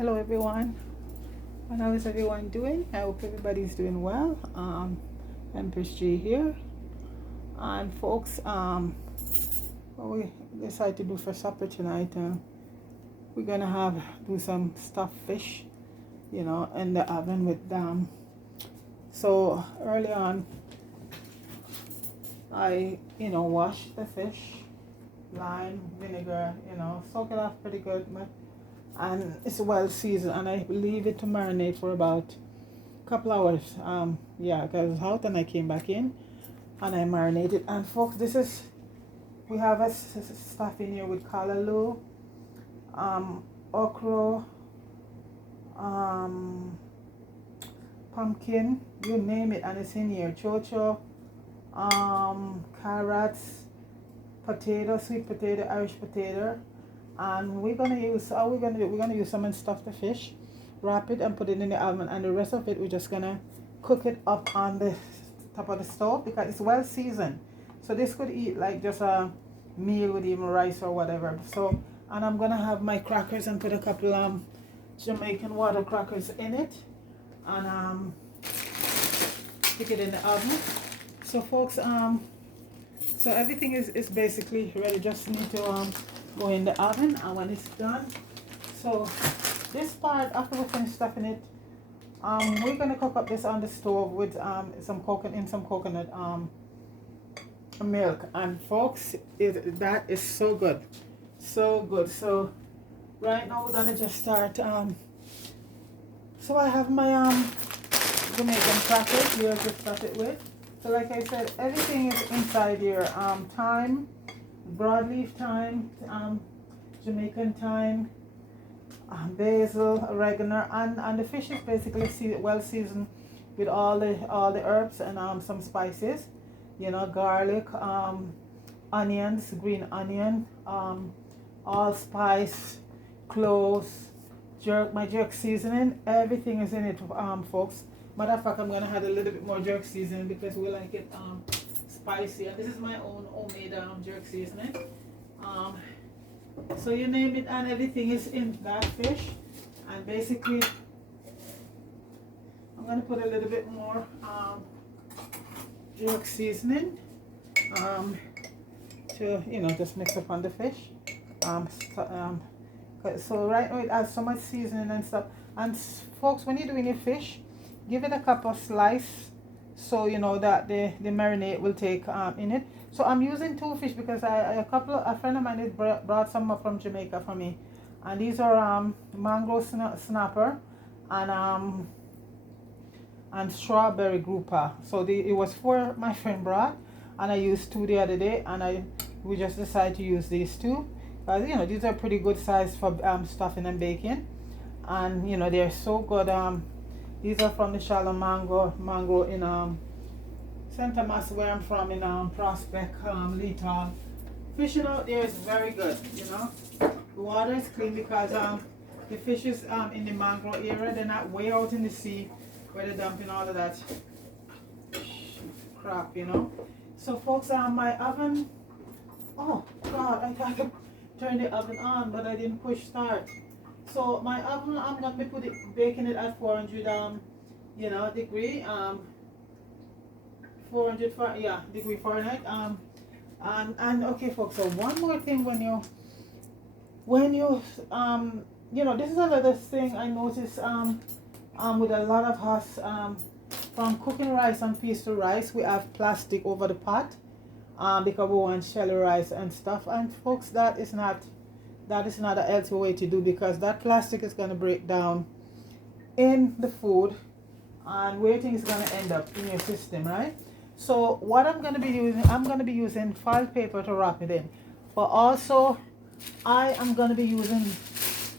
Hello everyone. How is everyone doing? I hope everybody's doing well. Empress G here. And folks, what we decided to do for supper tonight, we're gonna do some stuffed fish, in the oven with so early on I, washed the fish, lime, vinegar, soak it off pretty good, and it's well seasoned, and I leave it to marinate for about a couple hours. Because it was hot, and I came back in and I marinated. And folks, we have a stuff in here with callaloo, okra, pumpkin, you name it, and it's in here. Chocho, carrots, potato, sweet potato, Irish potato. And we're gonna use some and stuff the fish, wrap it and put it in the oven, and the rest of it we're just gonna cook it up on the top of the stove because it's well seasoned. So this could eat like just a meal with even rice or whatever. So, and I'm gonna have my crackers and put a couple Jamaican water crackers in it, and stick it in the oven. So folks, so everything is basically ready. Just need to go in the oven, and when it's done, so this part, after we finish stuffing it, we're gonna cook up this on the stove with some coconut milk. And folks, that is so good, so good. So right now we're gonna just start. So I have my Jamaican crackers here to stuff it with. So like I said, everything is inside here. Thyme, broadleaf thyme, Jamaican thyme, basil, oregano, and the fish is basically well seasoned with all the herbs and some spices, garlic, onions, green onion, allspice, cloves, my jerk seasoning. Everything is in it, folks. Matter of fact, I'm gonna add a little bit more jerk seasoning because we like it spicy, and this is my own homemade jerk seasoning. So you name it, and everything is in that fish. And basically I'm going to put a little bit more jerk seasoning to just mix up on the fish. So right now it adds so much seasoning and stuff. And folks, when you're doing your fish, give it a couple of slices so that the marinade will take in it. So I'm using two fish because a friend of mine brought some from Jamaica for me, and these are mango snapper and strawberry grouper. So it was four my friend brought, and I used two the other day, and we just decided to use these two because these are pretty good size for stuffing and baking, and they're so good. These are from the Shallow Mango in St. Thomas, where I'm from, in Prospect, Leeton. Fishing out there is very good, The water is clean because the fish is in the mangrove area. They're not way out in the sea where they're dumping all of that crap, So folks, my oven, oh God, I thought I turned the oven on, but I didn't push start. So my oven, I'm going to be baking it at 400 degree, 400 degree Fahrenheit. And okay folks, so one more thing, when you this is another thing I noticed with a lot of us, from cooking rice and peas to rice, we have plastic over the pot because we want shelly rice and stuff. And folks, that is not a healthy way to do, because that plastic is going to break down in the food, and where things is going to end up in your system, right? So what I'm going to be using foil paper to wrap it in, but also I am going to be using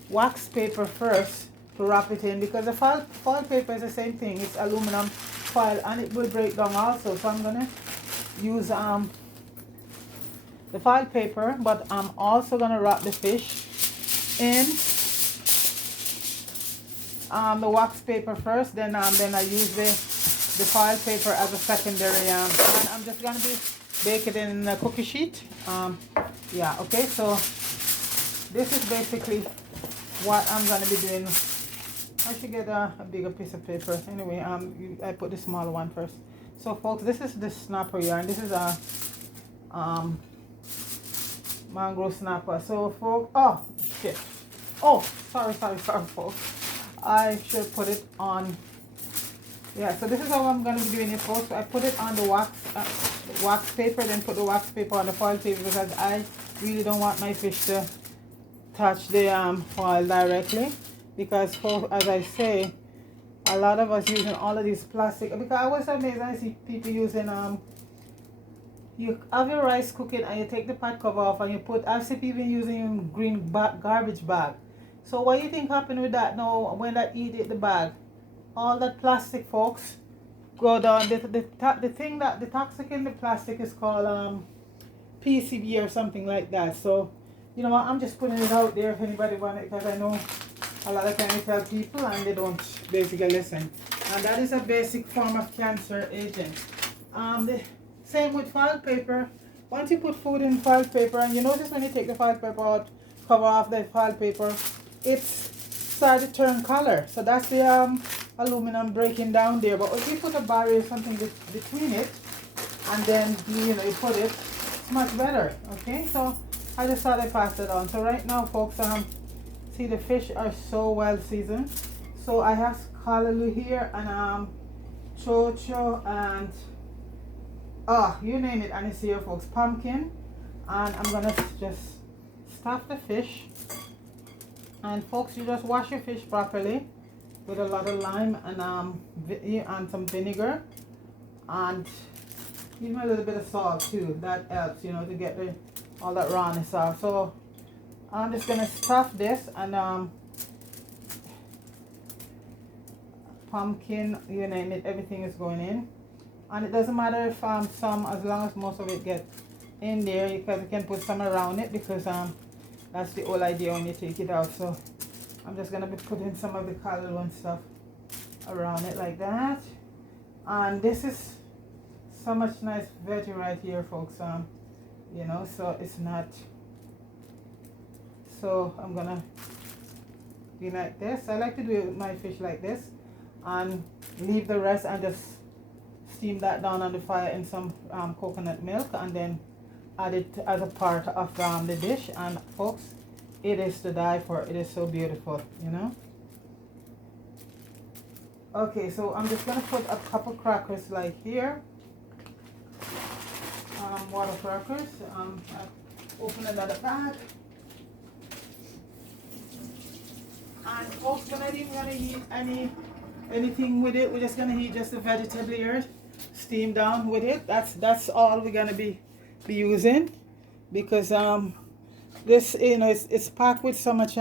wax paper first to wrap it in, because the foil paper is the same thing. It's aluminum foil, and it will break down also. So I'm going to use the foil paper, but I'm also going to wrap the fish in the wax paper first, then I use the foil paper as a secondary, and I'm just going to be baking it in a cookie sheet. Okay, so this is basically what I'm going to be doing I should get a bigger piece of paper. Anyway, I put the smaller one first. So folks, this is the snapper yarn. This is a um mango snapper. So folks, oh shit. Oh, sorry, folks. I should put it on. Yeah, so this is how I'm gonna be doing it, folks. So I put it on the wax paper, then put the wax paper on the foil paper because I really don't want my fish to touch the foil directly. Because, folks, as I say, a lot of us using all of these plastic. Because I was amazed I see people using you have your rice cooking and you take the pot cover off and you put. I've seen people using green garbage bag. So what do you think happened with that now when that eat the bag? All that plastic, folks, go down. The thing that the toxic in the plastic is called PCB or something like that. So you know what, I'm just putting it out there if anybody want it, because I know a lot of times I tell people and they don't basically listen. And that is a basic form of cancer agent. The same with foil paper. Once you put food in foil paper, and you notice when you take the foil paper out, cover off the foil paper, it's started to turn color. So that's the aluminum breaking down there. But if you put a barrier or something between it, and then you put it, it's much better. Okay, so I just thought I'd pass it on. So right now, folks, see, the fish are so well seasoned. So I have scallow here and chocho and you name it, and it's here, folks, pumpkin. And I'm gonna just stuff the fish. And folks, you just wash your fish properly with a lot of lime and some vinegar and even a little bit of salt too. That helps, to get all that rawness off. So I'm just gonna stuff this and pumpkin, you name it, everything is going in. And it doesn't matter if some, as long as most of it gets in there, because you can put some around it, because that's the whole idea when you take it out. So I'm just gonna be putting some of the callaloo and stuff around it like that. And this is so much nice veggie right here, folks. So it's not. So I'm gonna be like this. I like to do it with my fish like this, and leave the rest and just steam that down on the fire in some coconut milk, and then add it as a part of the dish. And folks, it is to die for. It is so beautiful, Okay, so I'm just gonna put a couple crackers like here, water crackers. I open another bag, and folks, we're not even gonna heat anything with it. We're just gonna heat just the vegetable here, steam down with it. That's all we're gonna be using, because this it's packed with so much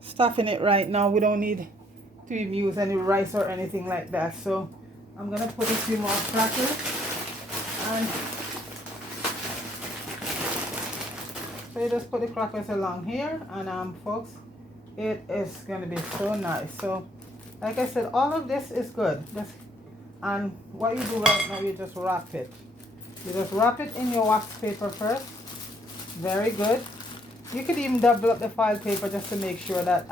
stuff in it right now. We don't need to even use any rice or anything like that. So I'm gonna put a few more crackers, and so you just put the crackers along here, and folks, it is gonna be so nice. So like I said, all of this is good. And what you do right now, you just wrap it. You just wrap it in your wax paper first. Very good. You could even double up the foil paper just to make sure that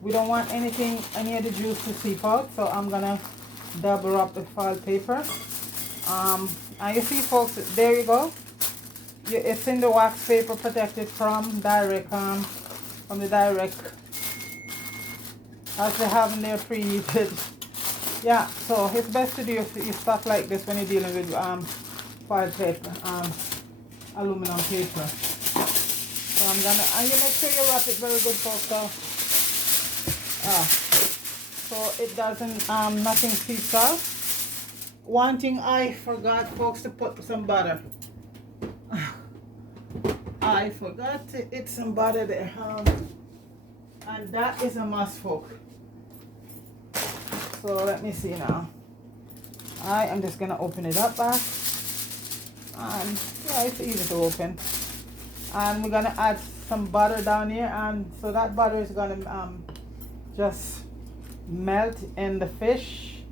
we don't want any of the juice to seep out. So I'm gonna double up the foil paper. And you see, folks, there you go. It's in the wax paper, protected from direct as they have in their preheated. Yeah, so it's best to do stuff like this when you're dealing with foil paper, aluminum paper. So I'm gonna, and you make sure you wrap it very good, folks. So it doesn't nothing seeps out. One thing I forgot, folks, to put some butter. I forgot to eat some butter there, and that is a must, folks. So let me see now. I am just gonna open it up back, and yeah, it's easy to open. And we're gonna add some butter down here, and so that butter is gonna just melt in the fish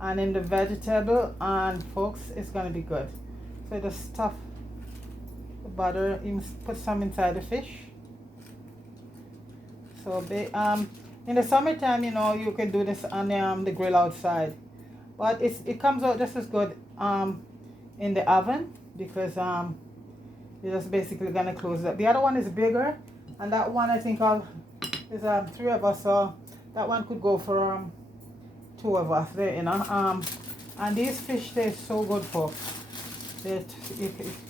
and in the vegetable, and folks, it's gonna be good. So just stuff the butter, even put some inside the fish. So In the summertime, you know, you can do this on the grill outside, but it comes out just as good in the oven because you're just basically gonna close it. The other one is bigger, and that one I think is 3 of us, so that one could go for 2 of us there, you know. And these fish taste so good, folks. It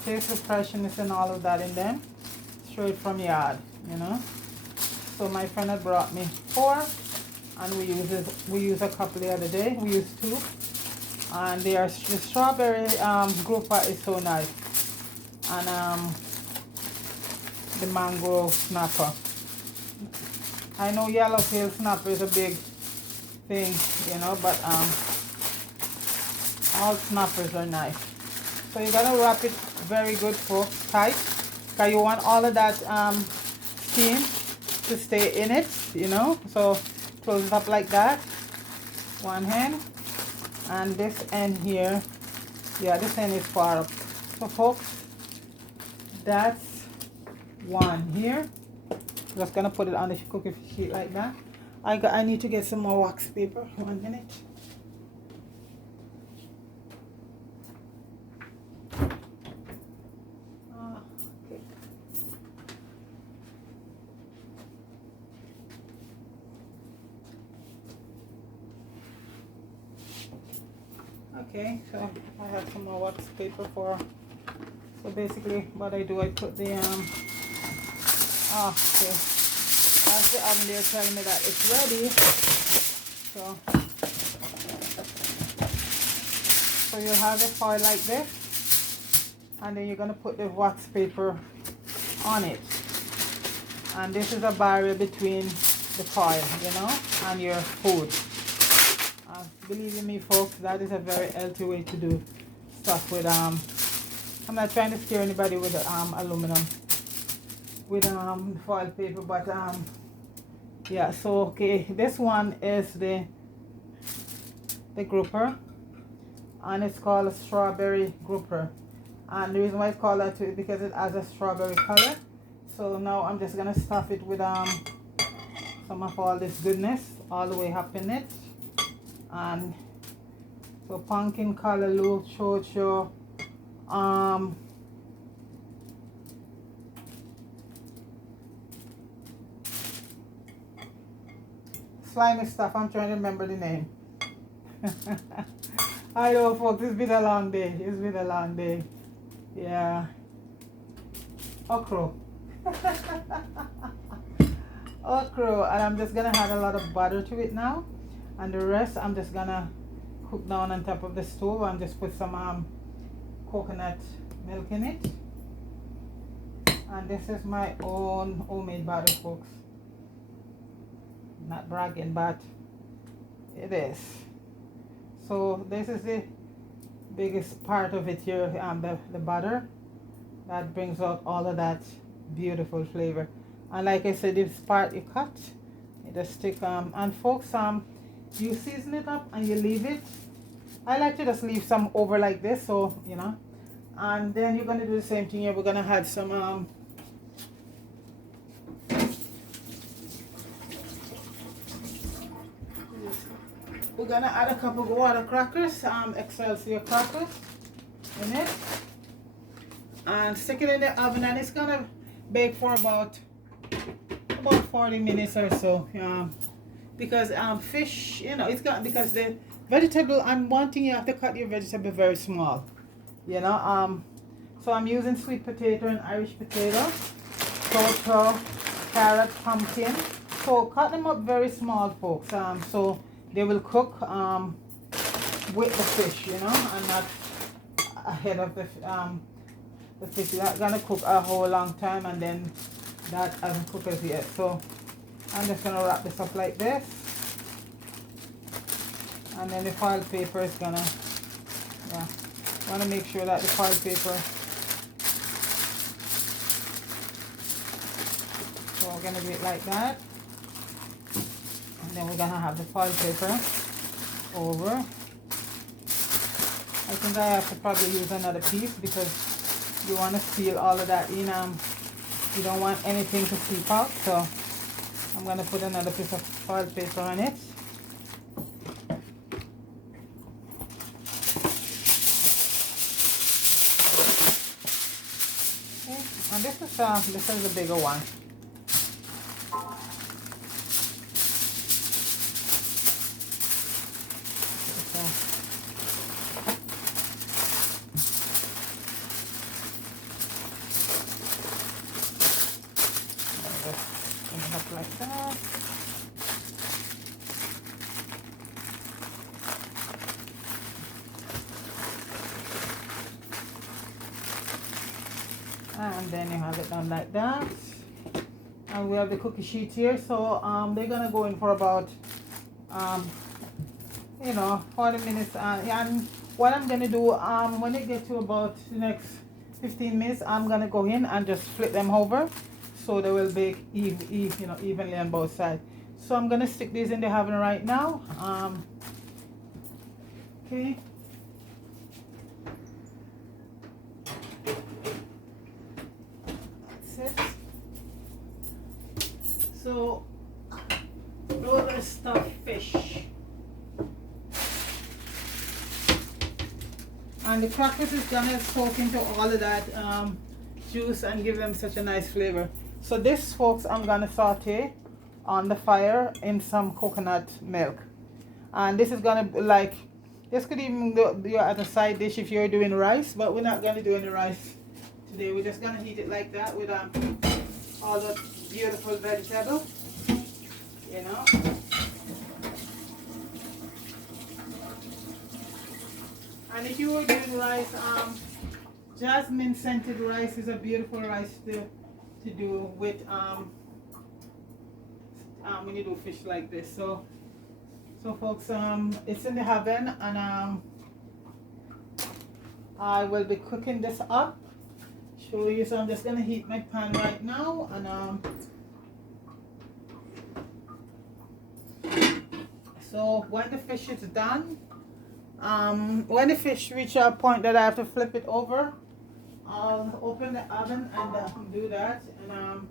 tastes the freshness and all of that in them, straight from yard, you know. So my friend had brought me 4, and we use a couple the other day. We used 2, and the strawberry grouper is so nice, and the mango snapper. I know yellowtail snapper is a big thing, you know, but all snappers are nice. So you're gonna wrap it very good, folks, tight, because you want all of that steam to stay in it, you know. So close it up like that, one hand, and this end here, yeah, this end is far up. So folks, that's one here. Just gonna put it on the cookie sheet like that. I need to get some more wax paper. 1 minute. Okay, so I have some more wax paper for. So basically, what I do, I put the okay. That's the oven there telling me that it's ready. So you have the foil like this, and then you're gonna put the wax paper on it. And this is a barrier between the foil, you know, and your food. Believe you me, folks, that is a very healthy way to do stuff with I'm not trying to scare anybody with aluminum, with foil paper, but yeah. So okay, this one is the grouper, and it's called a strawberry grouper, and the reason why it's called that is because it has a strawberry color. So now I'm just gonna stuff it with some of all this goodness all the way up in it. And so pumpkin, callaloo, chocho, slimy stuff. I'm trying to remember the name. I know, folks, it's been a long day. It's been a long day. Yeah. Okra. Okra. And I'm just gonna add a lot of butter to it now. And the rest I'm just gonna cook down on top of the stove and just put some coconut milk in it. And this is my own homemade butter, folks. Not bragging, but it is. So this is the biggest part of it here, the butter that brings out all of that beautiful flavor. And like I said, this part you cut, you just stick and folks, you season it up and you leave it. I like to just leave some over like this, so you know. And then you're gonna do the same thing here. We're gonna add some we're gonna add a couple of water crackers, Excelsior crackers in it, and stick it in the oven, and it's gonna bake for about 40 minutes or so. Because fish, you know, it's got, because the vegetable, I'm wanting you have to cut your vegetable very small, you know. So I'm using sweet potato and Irish potato, tomato, carrot, pumpkin. So cut them up very small, folks. So they will cook with the fish, you know, and not ahead of the fish. That's gonna cook a whole long time, and then that hasn't cooked as yet. So I'm just gonna wrap this up like this, and then the foil paper is gonna, yeah, want to make sure that the foil paper. So we're gonna do it like that, and then we're gonna have the foil paper over. I think I have to probably use another piece because you want to seal all of that in. You don't want anything to seep out, so I'm gonna put another piece of foil paper on it. Okay. And this is the bigger one. Up like that. And then you have it done like that. And we have the cookie sheet here, so they're gonna go in for about 40 minutes. And what I'm gonna do, when they get to about the next 15 minutes, I'm gonna go in and just flip them over so they will bake evenly on both sides. So I'm gonna stick these in the oven right now. Okay. That's it. So those are stuffed fish. And the crackers is gonna soak into all of that juice and give them such a nice flavor. So this, folks, I'm gonna saute on the fire in some coconut milk. And this is gonna this could even be at a side dish if you're doing rice, but we're not gonna do any rice today. We're just gonna heat it like that with all the beautiful vegetables, And if you were doing rice, jasmine scented rice is a beautiful rice to do with when you do fish like this. So folks, it's in the oven, and I will be cooking this up. Show you. So I'm just gonna heat my pan right now, and so when the fish is done, when the fish reach a point that I have to flip it over, I'll open the oven and do that, and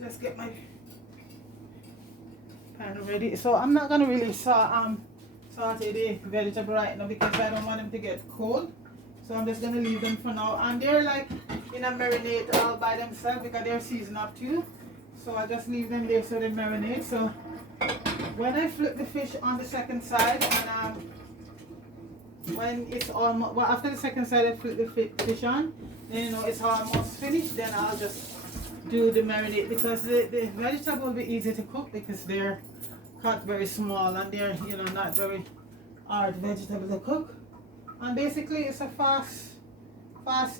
let's get my pan ready. So I'm not gonna really saute the vegetable right now because I don't want them to get cold. So I'm just gonna leave them for now, and they're like in a marinade all by themselves because they're seasoned up too. So I just leave them there so they marinate. So when I flip the fish on the second side, and when it's almost, well, after the second side I flip the fish on, then it's almost finished, then I'll just do the marinade, because the vegetable will be easy to cook because they're cut very small and they're not very hard vegetable to cook. And basically it's a fast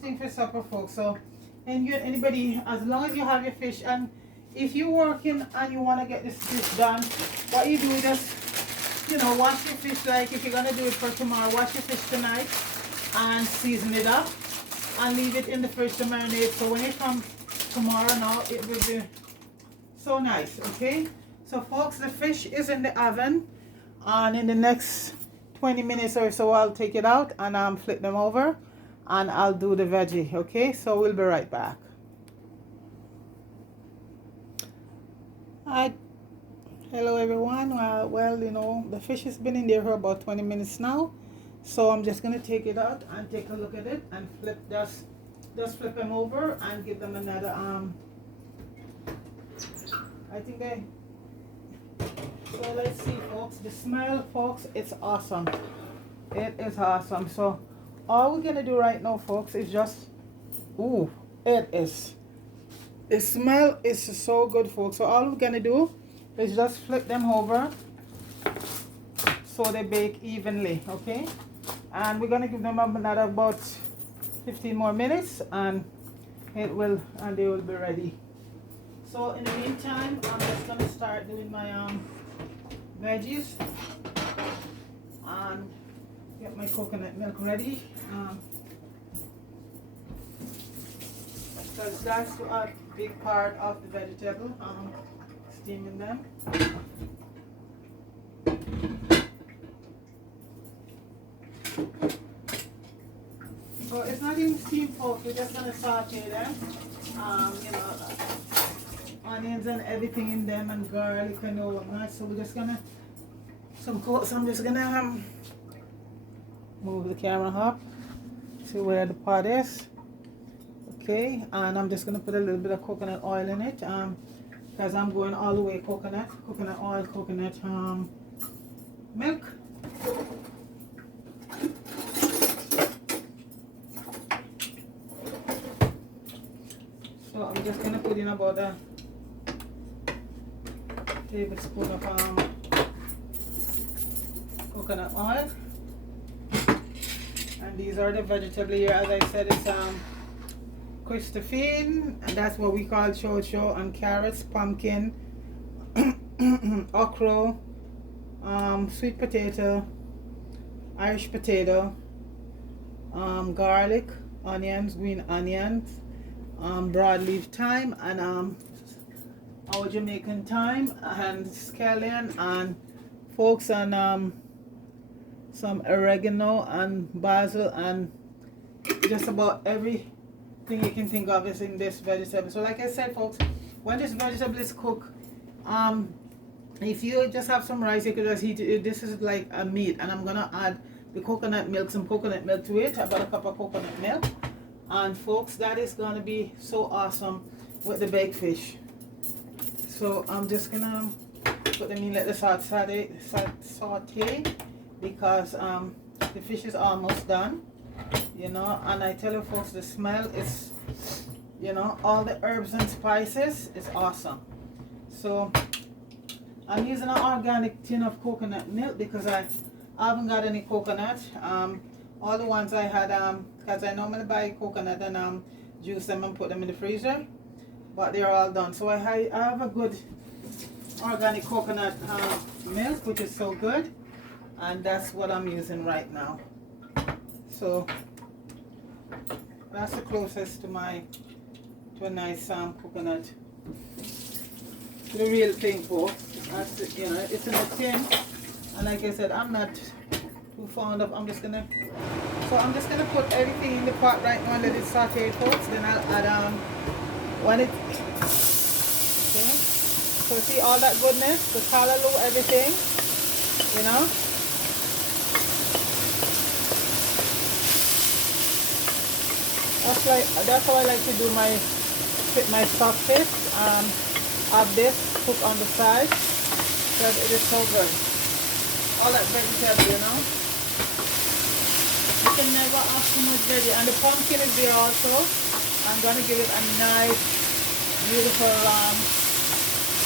thing for supper, folks. So anybody, as long as you have your fish, and if you're working and you want to get this fish done, what you do is just, wash your fish. Like if you're going to do it for tomorrow, wash your fish tonight and season it up and leave it in the fridge to marinate. So when it comes tomorrow now, it will be so nice, okay? So folks, the fish is in the oven, and in the next 20 minutes or so, I'll take it out and flip them over and I'll do the veggie, okay? So we'll be right back. Hello everyone. Well, the fish has been in there for about 20 minutes now, so I'm just gonna take it out and take a look at it and just flip them over and give them another so let's see, folks. The smell, folks, it's awesome. It is awesome. So all we're gonna do right now, folks, is just the smell is so good, folks. So all we're gonna do is just flip them over so they bake evenly, okay? And we're gonna give them another about 15 more minutes, and they will be ready. So in the meantime, I'm just gonna start doing my veggies and get my coconut milk ready, because that's a big part of the vegetable, steaming them. So it's not even steam pork, we're just gonna saute them. You know, onions and everything in them and garlic and all that. So we're just gonna so I'm just gonna move the camera up. See where the pot is. Okay, and I'm just gonna put a little bit of coconut oil in it. Because I'm going all the way coconut oil, coconut milk. So I'm just gonna put in about a tablespoon of coconut oil. And these are the vegetables here. As I said, it's Christophine, and that's what we call chocho, and carrots, pumpkin, okra, sweet potato, Irish potato, garlic, onions, green onions, broadleaf thyme, and our Jamaican thyme, and scallion, and folks, and some oregano and basil, and just about everything you can think of is in this vegetable. So like I said, folks, when this vegetable is cooked, if you just have some rice, you could just heat it. This is like a meat, and I'm gonna add the coconut milk, some coconut milk to it, about a cup of coconut milk. And folks, that is gonna be so awesome with the baked fish. So I'm just gonna put them in, let the saute because the fish is almost done, you know. And I tell you folks, the smell is, you know, all the herbs and spices is awesome. So I'm using an organic tin of coconut milk because I haven't got any coconut. All the ones I had, because I normally buy coconut and juice them and put them in the freezer, but they're all done. So I have a good organic coconut milk, which is so good, and that's what I'm using right now. So that's the closest to a nice coconut, the real thing, folks. That's it, you know, it's in a tin, and like I said, I'm not too fond of. I'm just gonna put everything in the pot right now and let it saute, folks. Then I'll add when it, okay. So see all that goodness, the callaloo, everything, you know. That's how I like to do my stock fish. Have this cook on the side because it is so good. All that vegetable, you know. You can never have too much veggie. And the pumpkin is there also. I'm gonna give it a nice, beautiful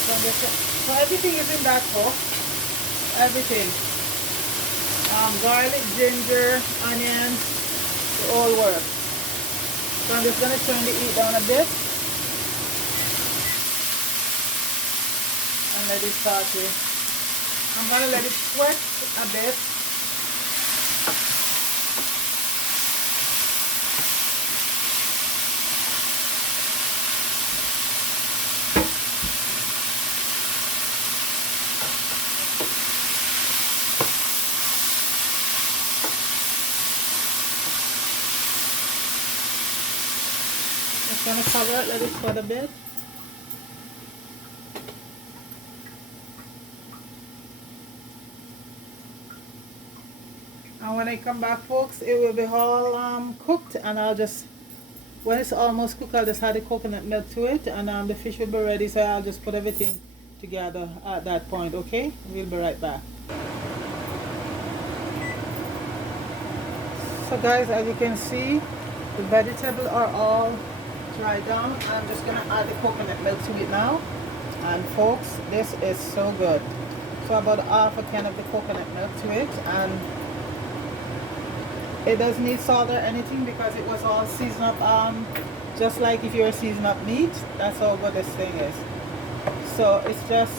so everything is in that pot. Everything. Garlic, ginger, onions, they all work. So I'm just gonna turn the heat down a bit and let it saute. I'm gonna let it sweat a bit. Just gonna cover it, let it sweat a bit. And when I come back, folks, it will be all cooked, and I'll just, when it's almost cooked, I'll just add the coconut milk to it, and the fish will be ready, so I'll just put everything together at that point, okay? We'll be right back. So guys, as you can see, the vegetables are all dried down. I'm just gonna add the coconut milk to it now, and folks, this is so good. So about half a can of the coconut milk to it, and it doesn't need salt or anything because it was all seasoned up, just like if you're seasoning up meat. That's how good this thing is. So it's just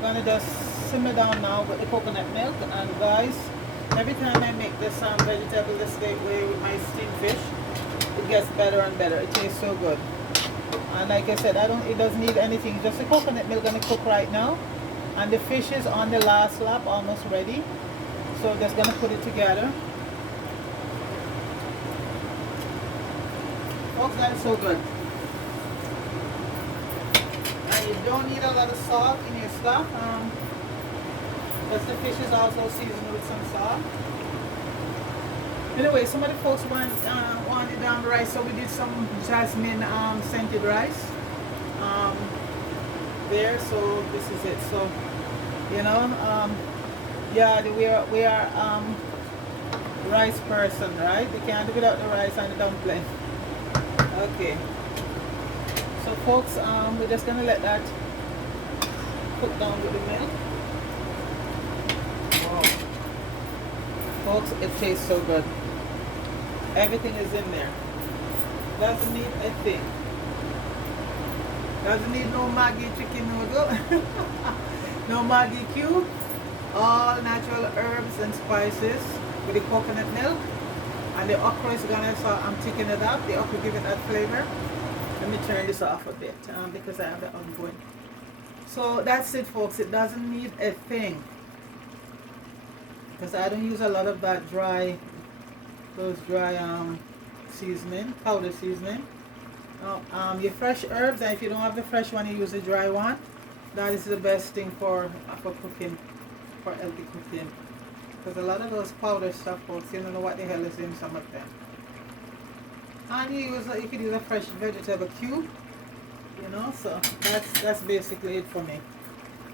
gonna just simmer down now with the coconut milk. And guys, every time I make this vegetable this way with my steamed fish, it gets better and better. It tastes so good. And like I said, it doesn't need anything, just the coconut milk gonna cook right now, and the fish is on the last lap, almost ready. So just gonna put it together. Folks, that is so good. And you don't need a lot of salt in your stuff. Because the fish is also seasoned with some salt. Anyway, some of the folks wanted rice, so we did some jasmine scented rice there. So this is it. So you know, yeah, we are rice person, right? We can't do without the rice and the dumpling. Okay. So folks, we're just gonna let that cook down with the milk. Wow. Folks, it tastes so good. Everything is in there. Doesn't need a thing. Doesn't need no Maggi chicken noodle. No Maggi cube. All natural herbs and spices with the coconut milk. And the okra is gonna, so I'm taking it up. The okra give it that flavor. Let me turn this off a bit because I have the oven going. So that's it, folks. It doesn't need a thing. Because I don't use a lot of that dry, those dry seasoning, powder seasoning. Your fresh herbs, and if you don't have the fresh one, you use the dry one. That is the best thing for cooking, for healthy cooking. Because a lot of those powder stuff, folks, you don't know what the hell is in some of them. And you could use a fresh vegetable cube, you know. So that's basically it for me.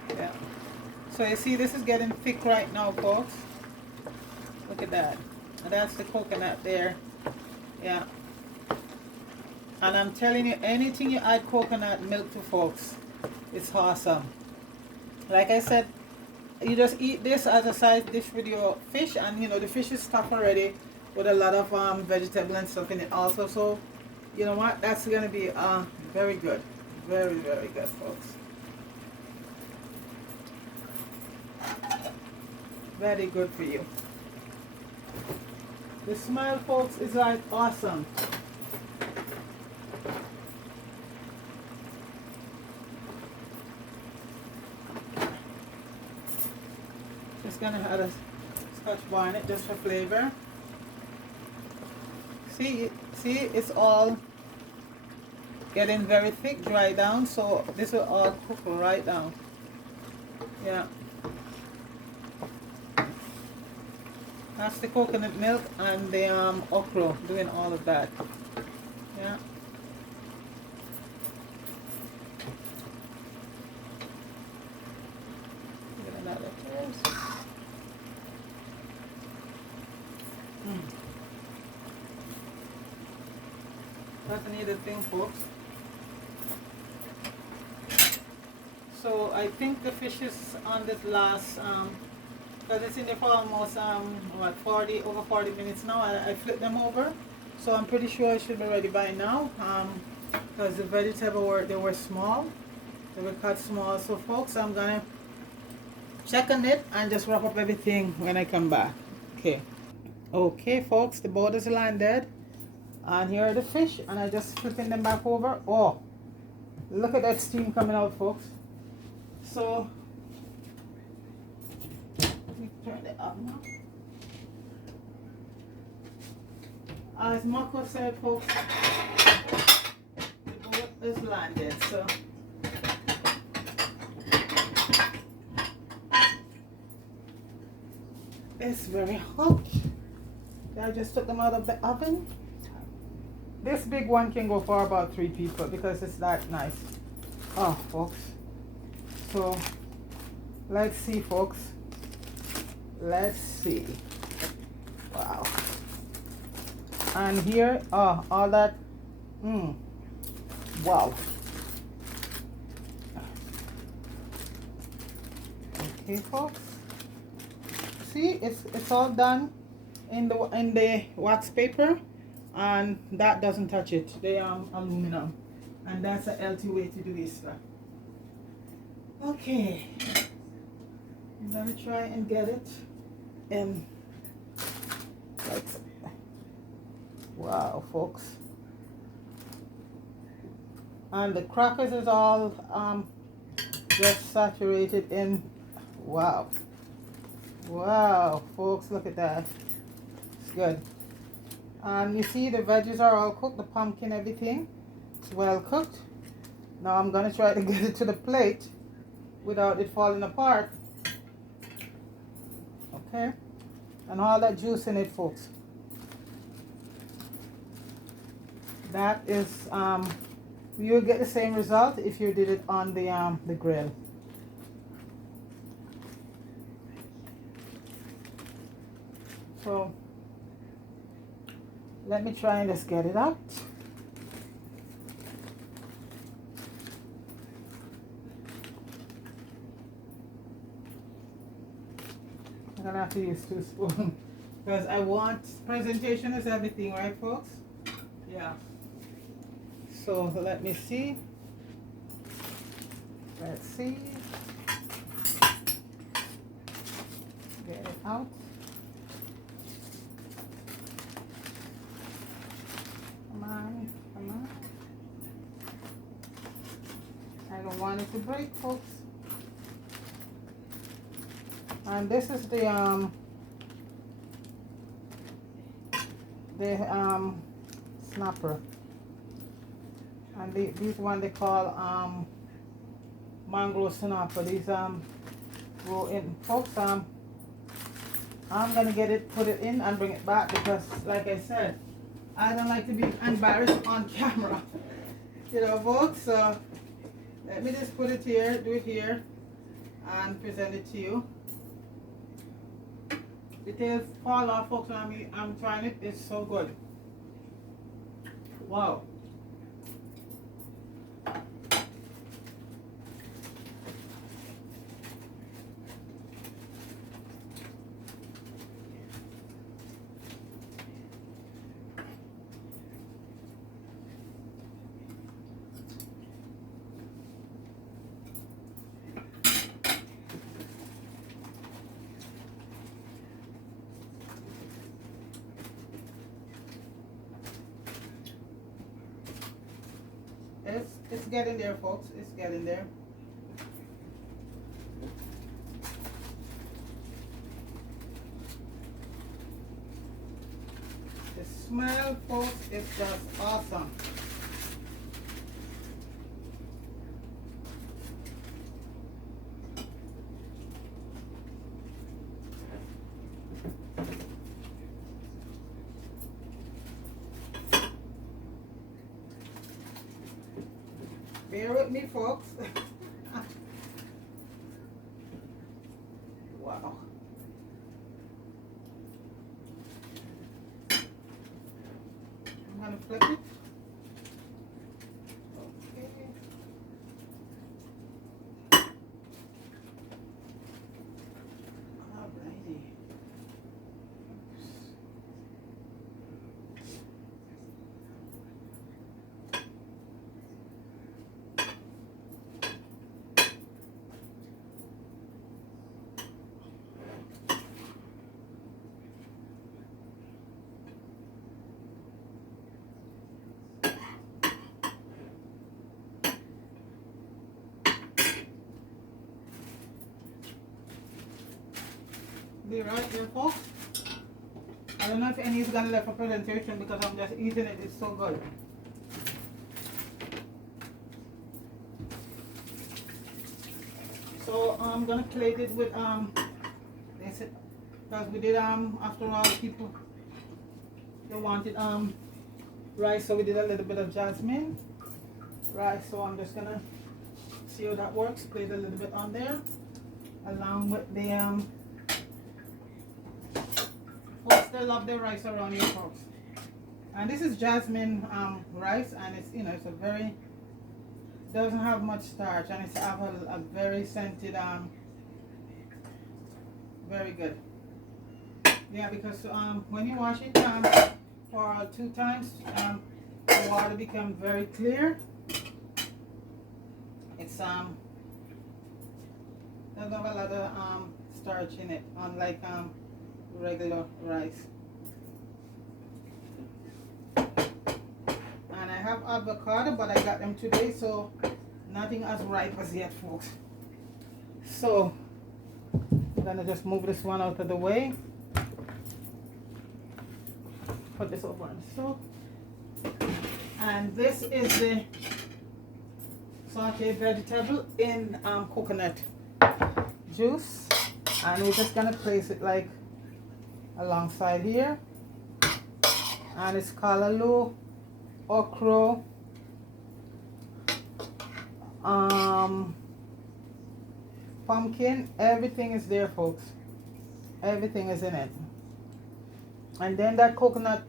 Yeah. So you see, this is getting thick right now, folks. Look at that. And that's the coconut there. Yeah. And I'm telling you, anything you add coconut milk to, folks, it's awesome. Like I said, you just eat this as a side dish with your fish, and you know the fish is stuffed already with a lot of vegetable and stuff in it also. So you know what, that's gonna be very good, very good, folks. Very good for you. The smell, folks, is like awesome. Just gonna add a Scotch bonnet just for flavor. See, it's all getting very thick, dry down. So this will all cook right down. Yeah. That's the coconut milk and the okra doing all of that. Yeah. Get another first. Doesn't need a thing, folks. So I think the fish is on this last because it's in there for almost what, over 40 minutes now. I flipped them over, so I'm pretty sure it should be ready by now. Because the vegetable they were small, they were cut small. So folks, I'm gonna check on it and just wrap up everything when I come back. Okay folks, the boat is landed, and here are the fish, and I just flipping them back over. Oh, look at that steam coming out, folks. So turn it up now. As Marco said, folks, the boat is landed. So it's very hot. I just took them out of the oven. This big one can go for about 3 people because it's that nice. Oh, folks. So let's see, folks. Let's see. Wow. And here, all that. Wow. Okay, folks. See, it's all done in the wax paper, and that doesn't touch it. The aluminum, and that's a healthy way to do this stuff. Okay. I'm gonna try and get it. And wow, folks. And the crackers is all just saturated in. Wow. Wow, folks, look at that. It's good. And you see the veggies are all cooked, the pumpkin, everything. It's well cooked. Now I'm gonna try to get it to the plate without it falling apart. Okay? And all that juice in it, folks. That is, you'll get the same result if you did it on the grill. So let me try and just get it out. I'm gonna have to use 2 spoons because I want, presentation is everything, right, folks? Yeah. So let me see. Let's see. Get it out. Come on, come on. I don't want it to break, folks. And this is the snapper. And these one they call mango snapper. These go in, folks. I'm gonna get it, put it in, and bring it back because, like I said, I don't like to be embarrassed on camera. You know, folks. So let me just put it here, do it here, and present it to you. The tails fall off, folks, and I'm trying it. It's so good. Wow. It's getting there, folks. It's getting there. The smell, folks, is just awesome. Bear with me, folks. Wow. I'm gonna flip it. Okay. Alrighty. Be right here, folks. I don't know if any is gonna left for presentation because I'm just eating it. It's so good. So I'm gonna plate it with this because we did after all people they wanted rice, so we did a little bit of jasmine rice. So I'm just gonna see how that works. Plate a little bit on there along with the folks, they love their rice around here, folks. And this is jasmine rice, and it's, you know, it's a very, doesn't have much starch, and it's have a very scented very good. Yeah, because when you wash it for 2 times, the water becomes very clear. It's doesn't have a lot of starch in it, unlike regular rice. And I have avocado, but I got them today, so nothing as ripe as yet, folks. So I'm gonna just move this one out of the way. put this over on the stove. And this is the sauteed vegetable in coconut juice, and we're just gonna place it like alongside here. And it's callaloo, okra, pumpkin. Everything is there, folks. Everything is in it. And then that coconut,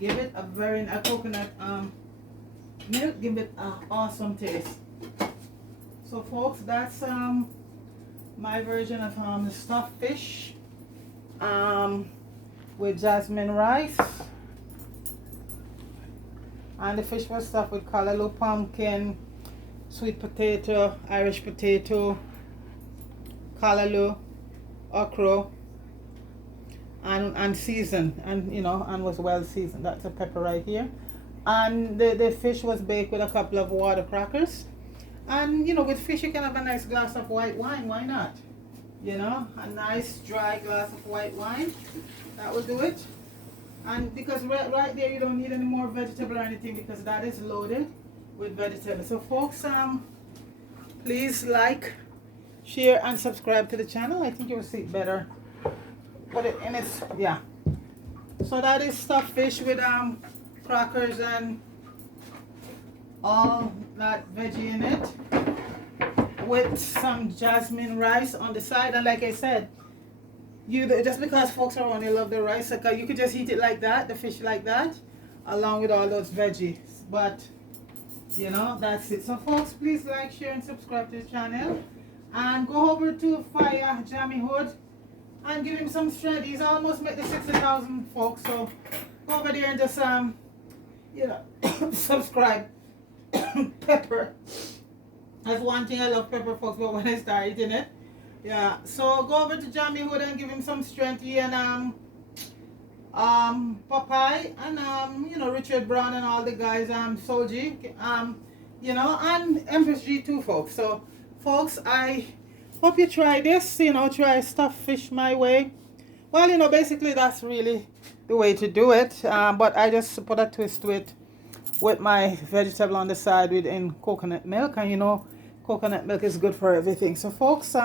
give it a coconut milk, give it an awesome taste. So folks, that's my version of the stuffed fish with jasmine rice. And the fish was stuffed with callaloo, pumpkin, sweet potato, Irish potato, callaloo, okra, and seasoned, and and was well seasoned. That's a pepper right here. And the fish was baked with a couple of water crackers. And with fish you can have a nice glass of white wine. Why not? A nice dry glass of white wine. That will do it. And because right there you don't need any more vegetable or anything, because that is loaded with vegetables. So folks, please like, share, and subscribe to the channel. I think you will see it better. Put it in its, yeah. So that is stuffed fish with crackers and all that veggie in it, with some jasmine rice on the side. And like I said, just because folks around you love the rice, you could just eat it like that, the fish like that, along with all those veggies. But that's it. So folks, please like, share, and subscribe to the channel, and go over to Fire Jammy Hood and give him some strength. He's almost made the 60,000, folks. So go over there and just subscribe. Pepper. That's one thing I love, pepper, folks. But when I start eating it, yeah. So go over to Jammy Hood and give him some strength. He and Popeye and Richard Brown and all the guys, Soji, and Empress G too, folks. So folks, I hope you try this. Try stuffed fish my way. Well, basically that's really the way to do it. But I just put a twist to it with my vegetable on the side in coconut milk. And coconut milk is good for everything. So folks,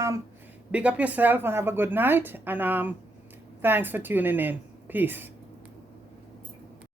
big up yourself and have a good night. And thanks for tuning in. Peace.